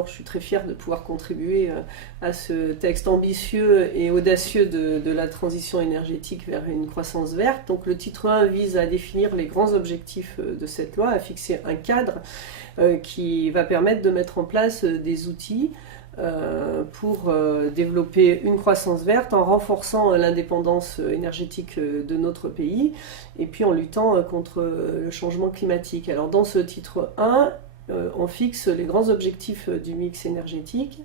d'abord, je suis très fière de pouvoir contribuer à ce texte ambitieux et audacieux de la transition énergétique vers une croissance verte. Donc le titre 1 vise à définir les grands objectifs de cette loi, à fixer un cadre qui va permettre de mettre en place des outils pour développer une croissance verte en renforçant l'indépendance énergétique de notre pays et puis en luttant contre le changement climatique. Alors dans ce titre 1, on fixe les grands objectifs du mix énergétique.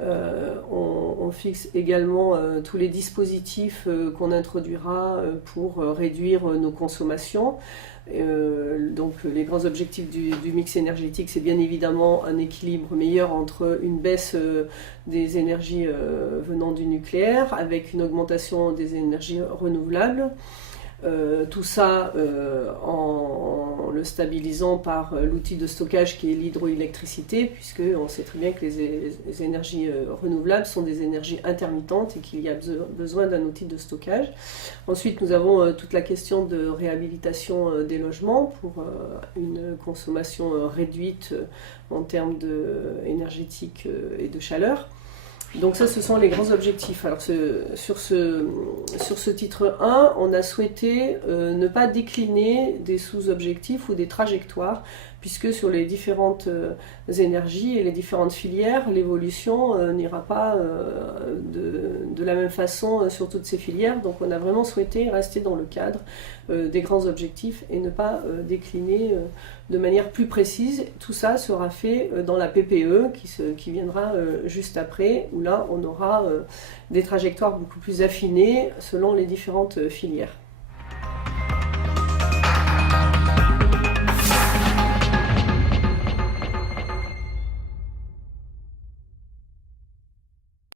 On fixe également tous les dispositifs qu'on introduira pour réduire nos consommations. Donc les grands objectifs du mix énergétique, c'est bien évidemment un équilibre meilleur entre une baisse des énergies venant du nucléaire avec une augmentation des énergies renouvelables. Tout ça en le stabilisant par l'outil de stockage qui est l'hydroélectricité, puisque on sait très bien que les énergies renouvelables sont des énergies intermittentes et qu'il y a besoin d'un outil de stockage. Ensuite, nous avons toute la question de réhabilitation des logements pour une consommation réduite en termes énergétiques et de chaleur. Donc ça, ce sont les grands objectifs. Alors sur ce titre 1, on a souhaité ne pas décliner des sous-objectifs ou des trajectoires, puisque sur les différentes énergies et les différentes filières, l'évolution n'ira pas de la même façon sur toutes ces filières. Donc on a vraiment souhaité rester dans le cadre des grands objectifs et ne pas décliner de manière plus précise. Tout ça sera fait dans la PPE qui viendra juste après, où là on aura des trajectoires beaucoup plus affinées selon les différentes filières.